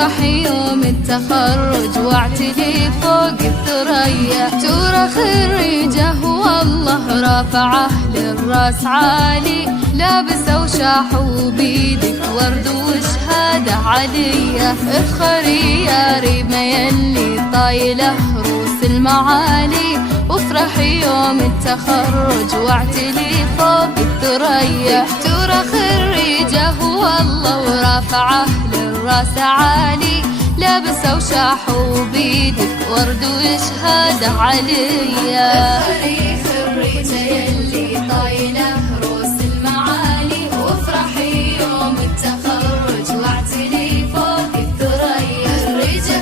وافرح يوم التخرج واعتلي فوق الثريا. ترى خريجه والله رافعه للراس عالي، لابسه وشاحوا بيدك ورد وشهاده عليا. افخري يا ريمه يلي طايله روس المعالي، وافرحي يوم التخرج واعتلي فوق الثريا. ترى خريجه والله ورافعه للراس عالي، لابسه وشاحوا بيدك ورد وشهاده عليا. افخري خريجه يلي طايله روس المعالي، وافرحي يوم التخرج واعتلي فوق الثريا.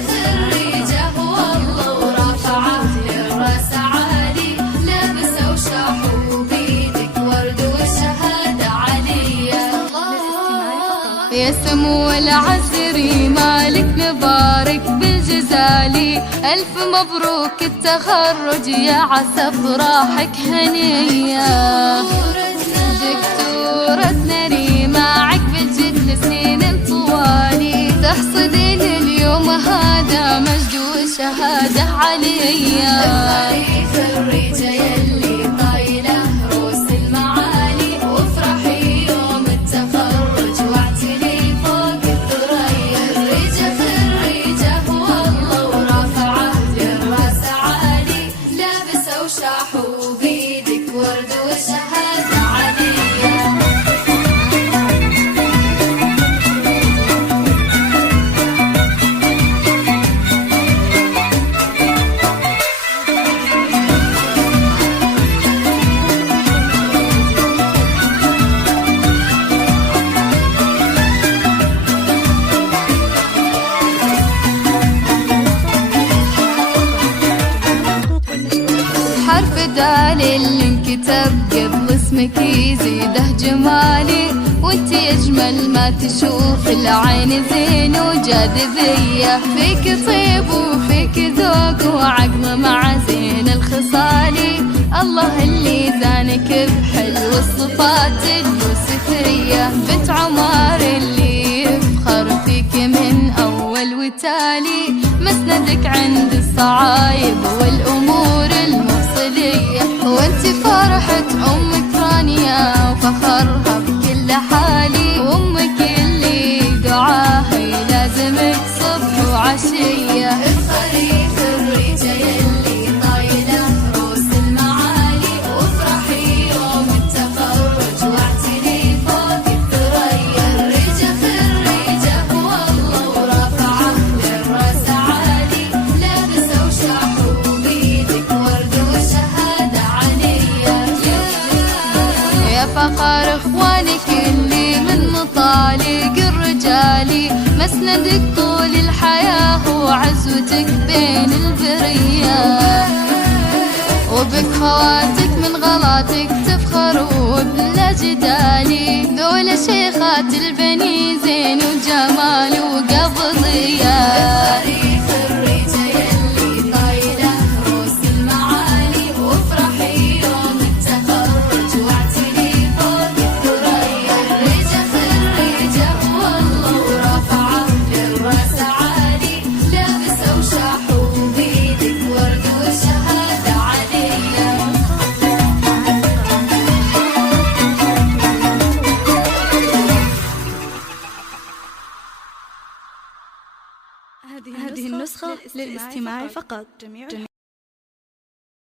خريجه والله ورافعه للراس عالي، لابسه وشاحوا بيدك ورد وشهاده عليا. يا سمو العسري مالك مبارك بالجزالي، ألف مبروك التخرج يا عسى افراحك هنية. دكتورتنا ريمة عقب جد سنين طوالي، تحصدين اليوم هذا مجد وشهادة عليا. خريجة يلي طايلة روس المعالي، وافرحي يوم التخرج واعتلي فوق الثريا. خريجة والله ورافعه للراس عالي، لابسه وشاحوا بيدك ورد وشهادة عليا. حرف دال اللي انكتب قبل اسمك يزيده جمالي، وانت اجمل ما تشوف العين زين وجاذبيه. فيك طيب وفيك ذوق وعقل مع زين الخصالي، الله اللي زانك بحلو الصفات اليوسفيه. بنت عمر اللي يفخر فيك من اول وتالي، مسندك عند الصعايب والامور المفصليه. وانت فرحة امك رانيا وفخرها بكل حالي، وامك اللي دعاها يلازمك صبح وعشيه. افخري خريجه يلي طايله روس المعالي، وافرحي يوم التخرج واعتلي فوق الثريا. خريجه والله ورافعه للراس عالي، لابسه وشاحوا بيدك ورد وشهاده عليا. يا فخر اخوانك اللي من مطالق الرجالي، مسندك طول الحياه وعزوتك بين البريه. وبك خواتك من غلاتك تفخروا بلا جدالي، ذولا شيخات البني زين وجمال وقبضيه. خريجه يلي طايله روس المعالي، وافرحي يوم التخرج واعتلي فوق الثريا. خريجه والله ورافعه للراس عالي، لابسه وشاحوا بيدك ورد وشهاده عليا. هذه النسخة للاستماع فقط.